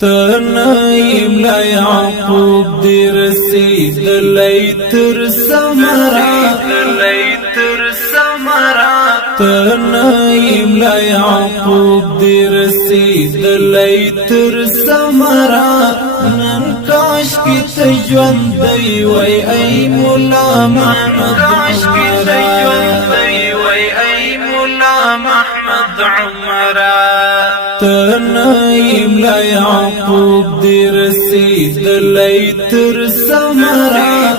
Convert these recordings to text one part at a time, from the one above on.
تنایم لا یعقوب دی رسیدلی تر سمرا تنایم لا یعقوب دی رسیدلی تر سمرا نن کاش کی تجوندی وی ای مولا محمد عمرا تنایم لا یعقوب دی رسیدلی تر سمرا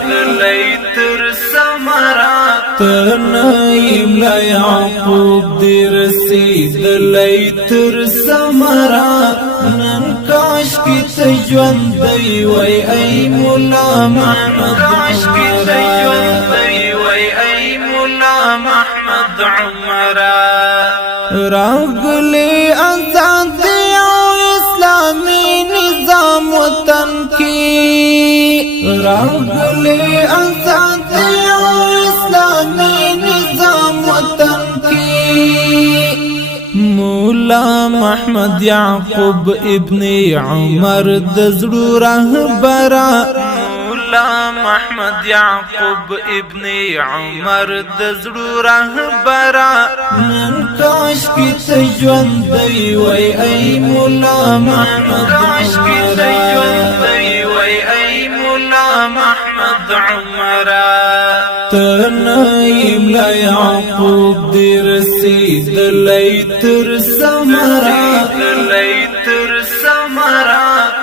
تنایم لا یعقوب دی رسیدلی تر سمرا نن کاش کی تجوندی وی ای مولا محمد عمرا راغلی آزادی او اسلامی نظام وطن کی راغلی آزادی او اسلامی نظام وطن کی مولا محمد یعقوب ابن عمر دزړو رهبرا مولا محمد یعقوب ابن عمر دزړو رهبرا نن کاش کی تجوندی وی ای مولا محمد عمرا تنایم لا یعقوب دی رسیدلی تر سمرا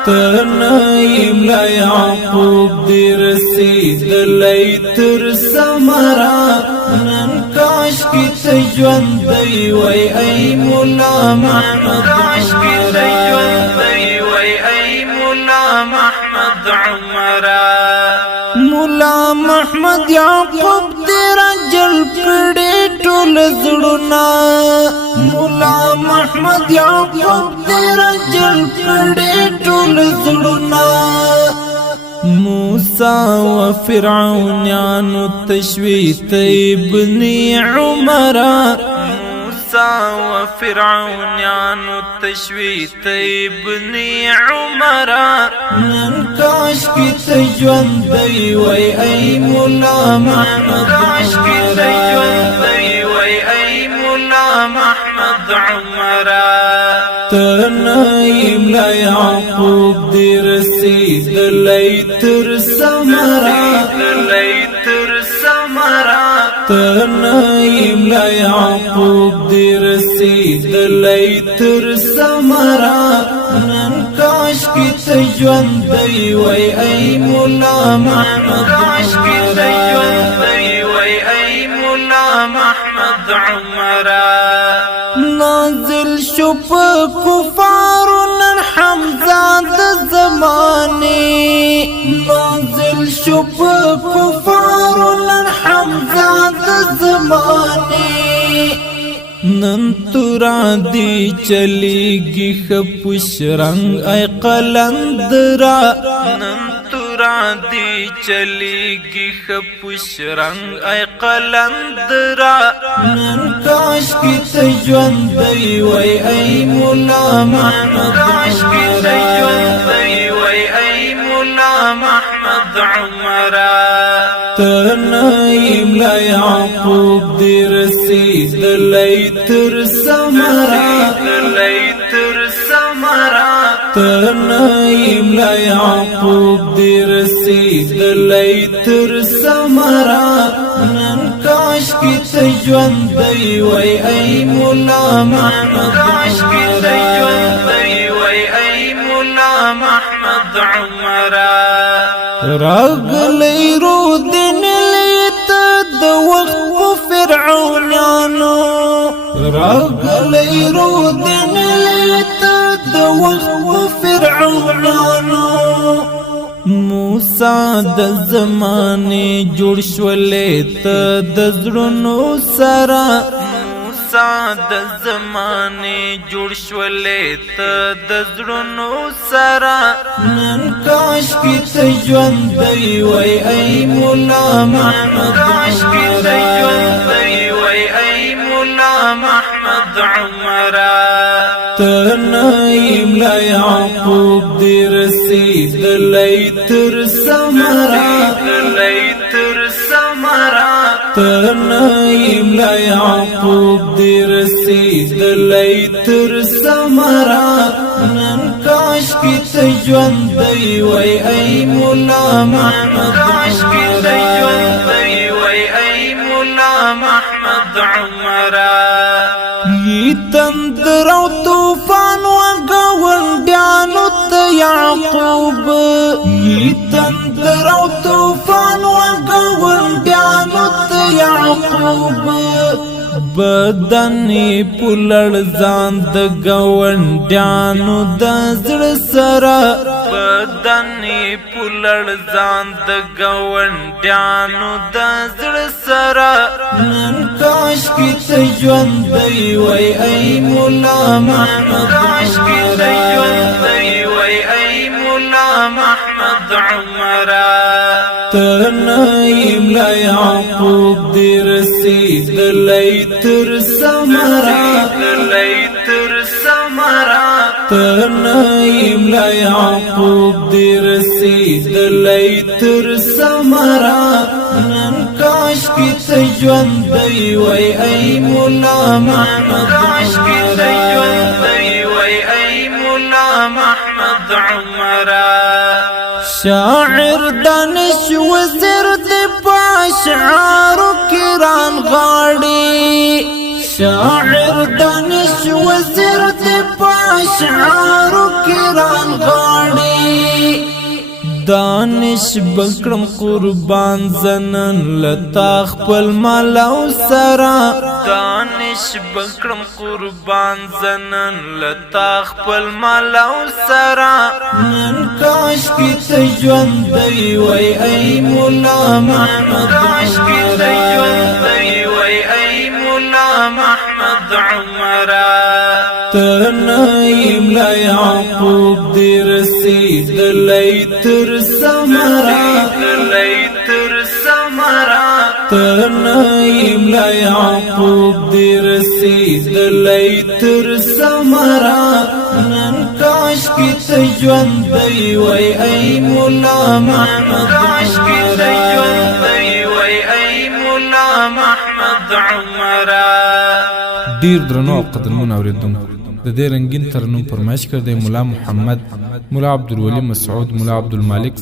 تنایم لا یعقوب دی رسیدلی تر سمرا نن کاش کی تجوندی وی ای مولا محمد عمرا مولا محمد یعقوب تیرا جل کړي ټول زړونه مولا محمد یعقوب تیرا جل کړي ټول زړونه موسی و فرعونانو تشویت ابن عمر و فرعونانو تشویت ابن عمر نن کاش کی تجوندی وی ای مولا محمد عمرا تنایم لا یعقوب دی رسیدلی تر سمرا تنایم لا یعقوب دی رسیدلی تر سمرا نن کاش کی تجوندی وی ای مولا محمد عمرا نازل شو په کفارو نن حمزه د زمانه نازل شو په کفارو نن حمزه د زمانه نن تورا دی چلیگی خپوش رنگ ای قلندرا نن تورا دی چلیگی خپوش رنگ ای قلندرا نن کاش کی تجوندی وی ای مولا محمد عمرا تنایم لا یعقوب دی رسیدلی تر سمرا تنایم لا یعقوب دی رسیدلی تر سمرا نن کاش کی تجوندی وی ای مولا محمد عمرا راغلی رو دین لیت د وخت په فرعونانو راغلی رو دین لیت د وخت په فرعونانو موسی د زمانه جوړ شولې ته د زړونو سره د زمانه جوړ شولې ته د زړونو سره نن کاش کی تجوندی وی ای مولا محمد عمرا تنایم مولا یعقوب دی رسیدلی تر سمرا تنائی مولا یعقوب دی رسیدلی تر سمرا نن کاش کی تجوندی وی ای مولا محمد عمرا ی تندر او طوفان و گاونډیانو ته یعقوب ی تندر او طوفان و گاونډیانو ته یعقوب بدنی پلړ ځان د گاونډیانو د زړه سره بدنی پلړ ځان د گاونډیانو د زړه سره نن کاش کی ته ژوندی وای ای مولا محمد عمرا تنایم لا یعقوب دی رسیدلی تر سمرا تنایم لا یعقوب دی رسیدلی تر سمرا نن کاش کی ته ژوندی وای ای مولا محمد عمرا شاعر دانش وزیر دی پاشعارو کران غاڑی شاعر دانش وزیر دی پاشعارو کران غاڑی دانش بکرم قربان زنن لتا خپل مال او سرا دانش بکرم قربان زنن لتا خپل مال او سرا نن کاش کی ته ژوندی وای ای مولا محمد عمرا تنایم لا یعقوب دی رسیدلی تر سمرا تنایم لا یعقوب دی رسیدلی تر سمرا نن کاش کی ته ژوندی وای ای مولا محمد عمرا ډیر درنو قدرمن اوریدونکو د دې رنگین ترنم فرمایش کړی مولا محمد، مولا عبدالولی مسعود، مولا عبدالمالک